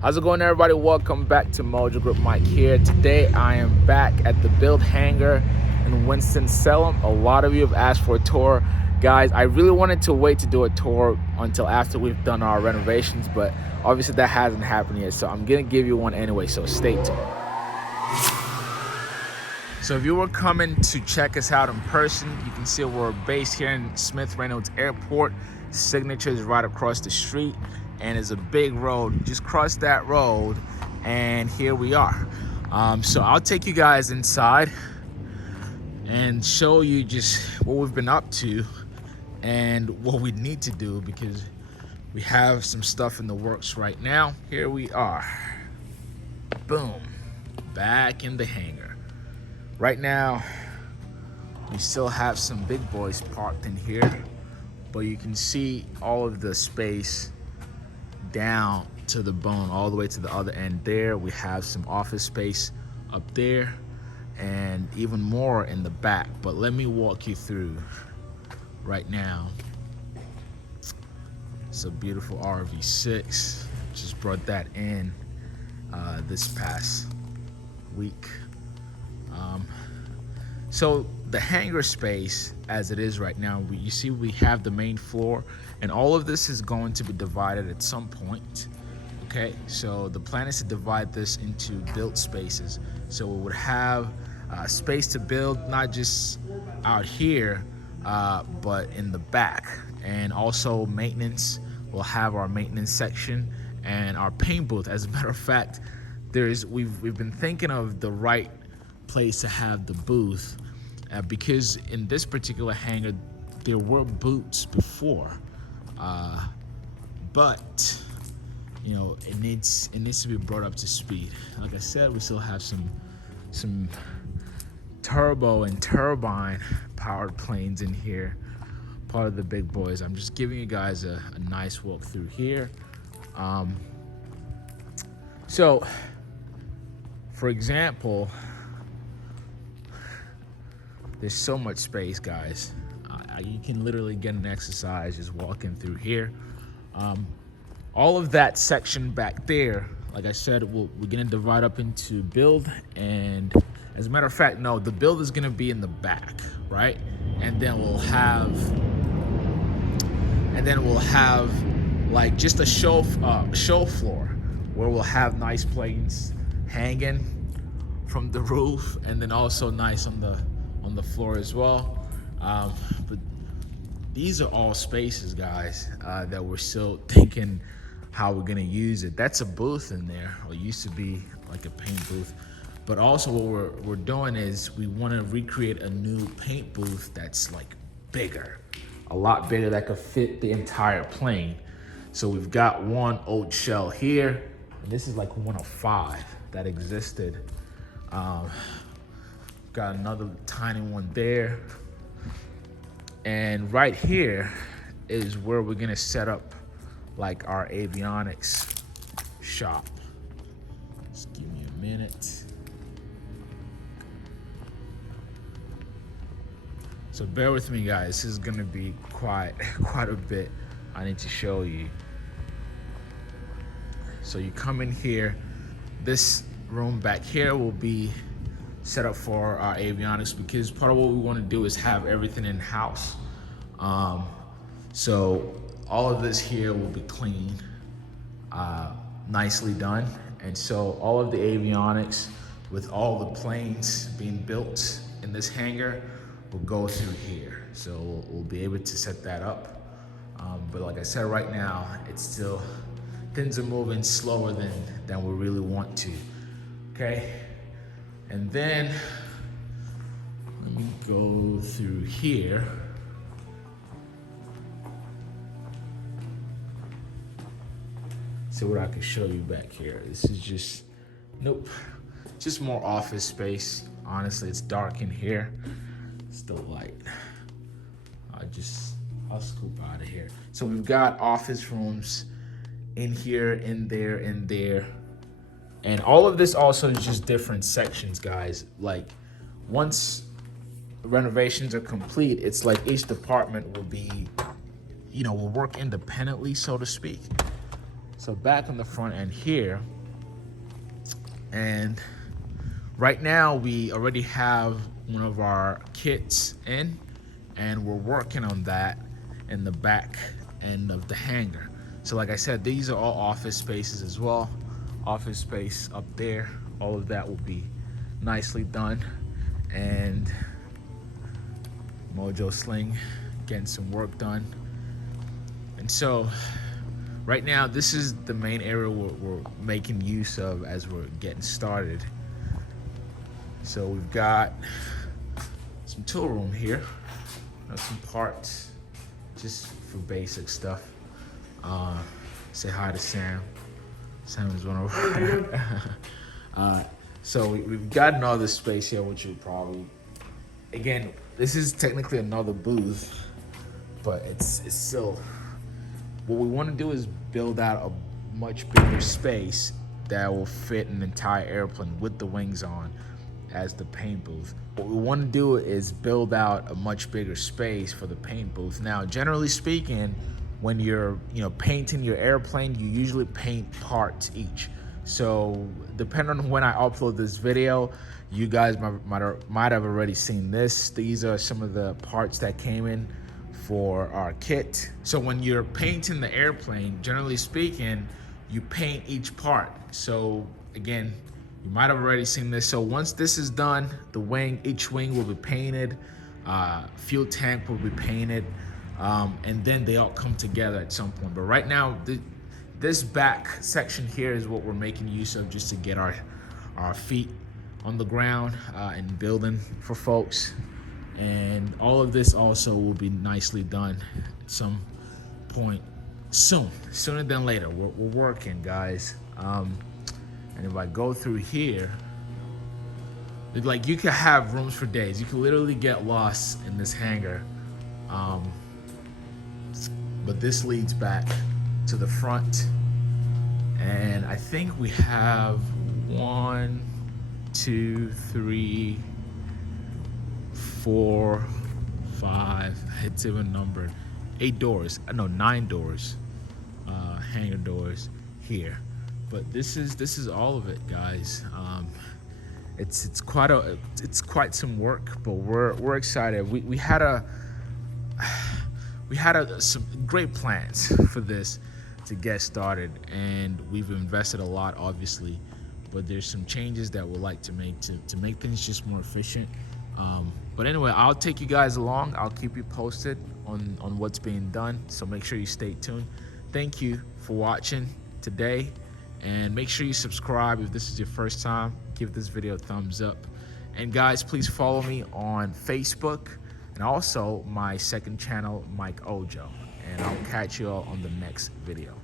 How's it going, everybody? Welcome back to Mojo Group. Mike here. Today I am back at the Build Hangar in Winston Salem. A lot of you have asked for a tour. Guys, I really wanted to wait to do a tour until after we've done our renovations, but obviously that hasn't happened yet, so I'm gonna give you one anyway, so stay tuned. So if you were coming to check us out in person, you can see we're based here in Smith Reynolds Airport. Signature is right across the street and it's a big road. Just cross that road and here we are. So I'll take you guys inside and show you just what we've been up to and what we need to do, because we have some stuff in the works right now. Here we are. Boom. Back in the hangar. Right now, we still have some big boys parked in here, but you can see all of the space down to the bone, all the way to the other end there. We have some office space up there and even more in the back, but let me walk you through right now. It's a beautiful RV6. Just brought that in this past week. So the hangar space as it is right now, you see we have the main floor, and all of this is going to be divided at some point. Okay, so the plan is to divide this into built spaces. So we would have space to build, not just out here, but in the back. And also maintenance, we'll have our maintenance section and our paint booth. As a matter of fact, we've been thinking of the right place to have the booth, because in this particular hangar there were booths before, but you know, it needs to be brought up to speed. Like I said, we still have some turbo and turbine powered planes in here, part of the big boys. I'm just giving you guys a nice walk through here. So for example, there's so much space, guys. You can literally get an exercise just walking through here. All of that section back there, like I said, we're gonna divide up into build, and as a matter of fact, no, the build is gonna be in the back, right? And then we'll have like just a show floor where we'll have nice planes hanging from the roof, and then also nice on the floor as well. But these are all spaces, guys, that we're still thinking how we're gonna use it. That's a booth in there, or used to be like a paint booth. But also what we're doing is we wanna recreate a new paint booth that's like bigger, a lot bigger, that could fit the entire plane. So we've got one old shell here, and this is like one of 5 that existed. Got another tiny one there, and right here is where we're gonna set up like our avionics shop. Just give me a minute. So bear with me, guys. This is gonna be quite a bit I need to show you. So you come in here, this room back here will be set up for our avionics, because part of what we want to do is have everything in house. So all of this here will be clean, nicely done, and so all of the avionics with all the planes being built in this hangar will go through here. So we'll be able to set that up. But like I said, right now it's still, things are moving slower than we really want to. Okay. And then let me go through here. See what I can show you back here. This is just, nope, just more office space. Honestly, it's dark in here. It's still light. I'll scoop out of here. So we've got office rooms in here, in there, in there. And all of this also is just different sections, guys. Like once renovations are complete, it's like each department will be, will work independently, so to speak. So back on the front end here, and right now we already have one of our kits in, and we're working on that in the back end of the hangar. So like I said, these are all office spaces as well. Office space up there, all of that will be nicely done. And Mojo Sling getting some work done. And so right now, this is the main area we're making use of as we're getting started. So we've got some tool room here, some parts, just for basic stuff. Say hi to Sam. Sam is one of so we've got another space here, which would probably, again, this is technically another booth, but it's still, what we want to do is build out a much bigger space that will fit an entire airplane with the wings on as the paint booth. What we want to do is build out a much bigger space for the paint booth. Now, generally speaking, when you're painting your airplane, you usually paint parts each. So depending on when I upload this video, you guys might have already seen this. These are some of the parts that came in for our kit. So when you're painting the airplane, generally speaking, you paint each part. So again, you might have already seen this. So once this is done, each wing will be painted, fuel tank will be painted, and then they all come together at some point. But right now, this back section here is what we're making use of just to get our feet on the ground and building for folks. And all of this also will be nicely done at some point soon, sooner than later. We're working, guys. And if I go through here, like, you could have rooms for days. You could literally get lost in this hangar. But this leads back to the front. And I think we have 1, 2, 3, 4, 5, it's even numbered, 8 doors, no, 9 doors, hangar doors here. But this is all of it, guys. It's quite some work, but we're excited. We had some great plans for this to get started, and we've invested a lot, obviously. But there's some changes that we'd like to make to make things just more efficient. But anyway, I'll take you guys along. I'll keep you posted on what's being done. So make sure you stay tuned. Thank you for watching today. And make sure you subscribe if this is your first time. Give this video a thumbs up. And guys, please follow me on Facebook and also my second channel, Mike Ojo. And I'll catch you all on the next video.